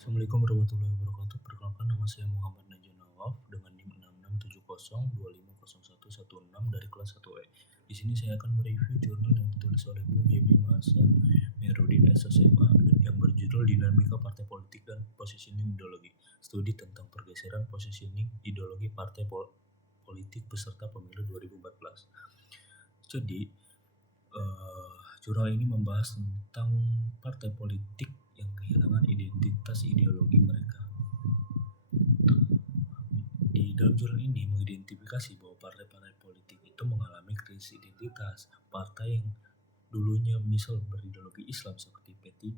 Assalamualaikum warahmatullahi wabarakatuh. Perkenalkan, nama saya Muhammad Najwa Nawaf dengan NIM 6670250116 dari kelas 1E. Di sini saya akan mereview jurnal yang ditulis oleh Bung Yemi Hasan Merudin SSMA yang berjudul Dinamika Partai Politik dan Positioning Ideologi. Studi tentang pergeseran positioning ideologi partai politik peserta pemilu 2014. Jadi, jurnal ini membahas tentang partai politik yang kehilangan identitas ideologi mereka. Di dalam jurnal ini mengidentifikasi bahwa partai-partai politik itu mengalami krisis identitas. Partai yang dulunya misal berideologi Islam seperti P3,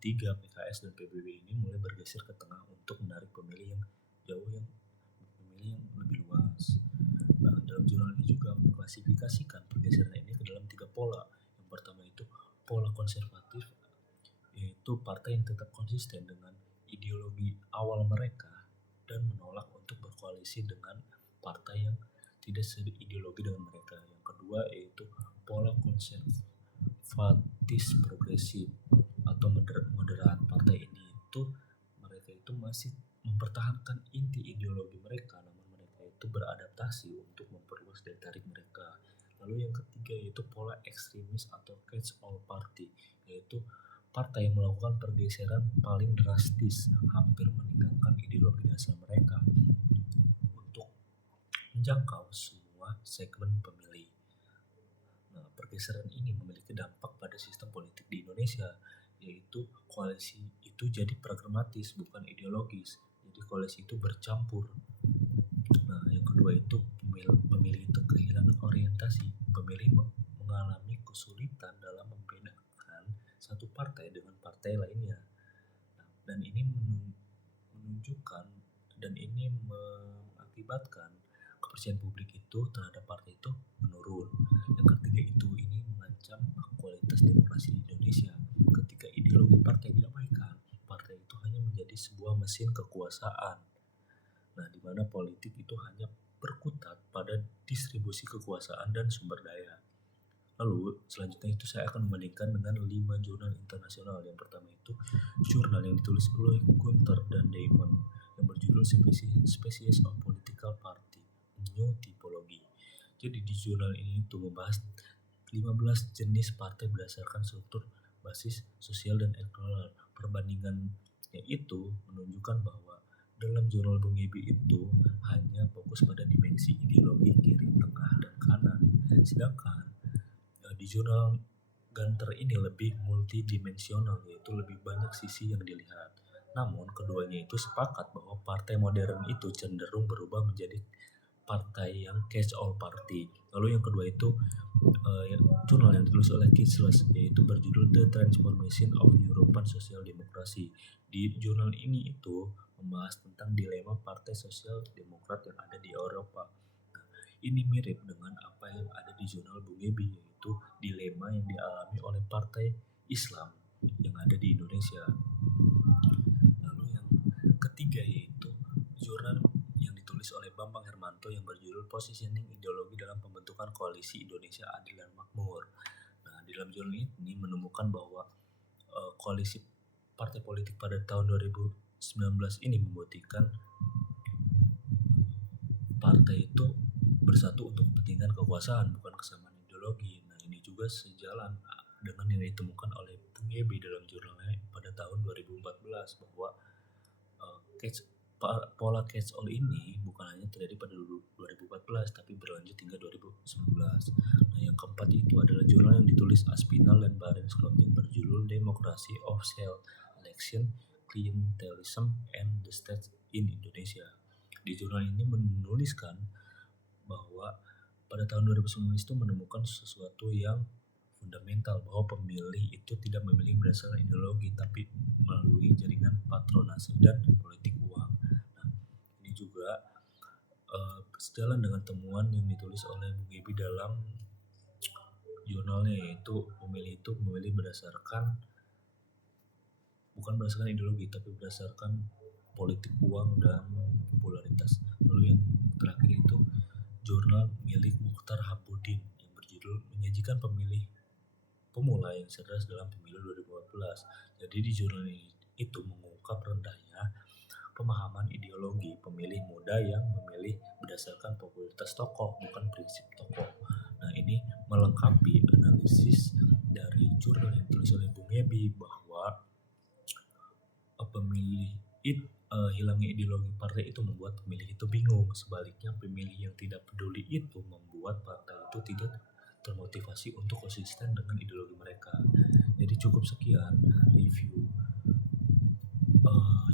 PKS, dan PBB ini mulai bergeser ke tengah untuk menarik pemilih yang lebih luas. Nah, dalam jurnal ini juga mengklasifikasikan pergeseran ini ke dalam 3 pola. Yang pertama itu pola konservatif, yaitu partai yang tetap konsisten dengan ideologi awal mereka dan menolak untuk berkoalisi dengan partai yang tidak seideologi dengan mereka. Yang kedua yaitu pola konservatis progresif atau moderat. Partai ini mereka itu masih mempertahankan inti ideologi mereka, namun mereka itu beradaptasi untuk memperluas daya tarik mereka. Lalu yang ketiga yaitu pola ekstremis atau catch all party, yaitu partai yang melakukan pergeseran paling drastis, hampir meninggalkan ideologi dasar mereka untuk menjangkau semua segmen pemilih. Nah, pergeseran ini memiliki dampak pada sistem politik di Indonesia, yaitu koalisi itu jadi pragmatis bukan ideologis. Jadi koalisi itu bercampur. Nah, yang kedua itu pemilih itu kehilangan orientasi. Pemilih mengalami kesulitan dalam membedakan satu partai dengan partai lainnya. Nah, dan ini menunjukkan dan ini mengakibatkan kepercayaan publik itu terhadap partai itu menurun. Yang ketiga itu ini mengancam kualitas demokrasi di Indonesia. Ketika ideologi partai diabaikan, partai itu hanya menjadi sebuah mesin kekuasaan. Nah, di mana politik itu hanya berkutat pada distribusi kekuasaan dan sumber daya. Lalu selanjutnya itu saya akan membandingkan dengan 5 jurnal internasional. Yang pertama itu jurnal yang ditulis oleh Gunther dan Damon yang berjudul Species of Political Party, New Typology. Jadi di jurnal ini itu membahas 15 jenis partai berdasarkan struktur basis sosial dan elektoral. Perbandingannya itu menunjukkan bahwa dalam jurnal Bung Yemi itu hanya fokus pada dimensi ideologi kiri, tengah, dan kanan. Sedangkan di jurnal Gunther ini lebih multidimensional, yaitu lebih banyak sisi yang dilihat. Namun keduanya itu sepakat bahwa partai modern itu cenderung berubah menjadi partai yang catch all party. Lalu yang kedua itu jurnal yang ditulis oleh Kisles, yaitu berjudul The Transformation of European Social Democracy. Di jurnal ini itu membahas tentang dilema partai sosial demokrat yang ada di Eropa. Ini mirip dengan apa yang ada di jurnal Bung Yemi, yaitu dilema yang dialami oleh partai Islam yang ada di Indonesia. Lalu yang ketiga yaitu jurnal yang ditulis oleh Bambang Hermanto yang berjudul Positioning Ideologi dalam Pembentukan Koalisi Indonesia Adil dan Makmur. Nah, di dalam jurnal ini menemukan bahwa koalisi partai politik pada tahun 2019 ini membuktikan partai itu bersatu untuk kepentingan kekuasaan, bukan kesamaan ideologi. Nah, ini juga sejalan dengan yang ditemukan oleh Bung Yemi dalam jurnalnya pada tahun 2014 bahwa pola catch all ini bukan hanya terjadi pada 2014 tapi berlanjut hingga 2019. Nah, yang keempat itu adalah jurnal yang ditulis Aspinall dan Barents Scott yang berjudul Democracy of Self Election, Clientelism and the State in Indonesia. Di jurnal ini menuliskan bahwa pada tahun 2019 itu menemukan sesuatu yang fundamental, bahwa pemilih itu tidak memilih berdasarkan ideologi tapi melalui jaringan patronase dan politik uang. Nah, ini juga sejalan dengan temuan yang ditulis oleh Bung Yemi dalam jurnalnya, yaitu pemilih itu memilih bukan berdasarkan ideologi tapi berdasarkan politik uang dan popularitas. Lalu yang terakhir itu jurnal milik Mukhtar Habudin yang berjudul Menyajikan Pemilih Pemula yang Cerdas dalam Pemilu 2014. Jadi di jurnal itu mengungkap rendahnya pemahaman ideologi pemilih muda yang memilih berdasarkan popularitas tokoh, bukan prinsip tokoh. Nah, ini melengkapi analisis dari jurnal yang ditulis oleh Bung Yebi bahwa pemilih hilangnya ideologi partai itu membuat pemilih itu bingung. Sebaliknya, pemilih yang tidak peduli itu membuat partai itu tidak termotivasi untuk konsisten dengan ideologi mereka. Jadi cukup sekian review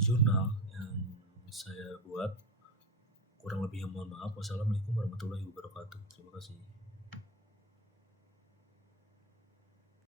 jurnal yang saya buat. Kurang lebihnya mohon maaf. Wassalamualaikum warahmatullahi wabarakatuh. Terima kasih.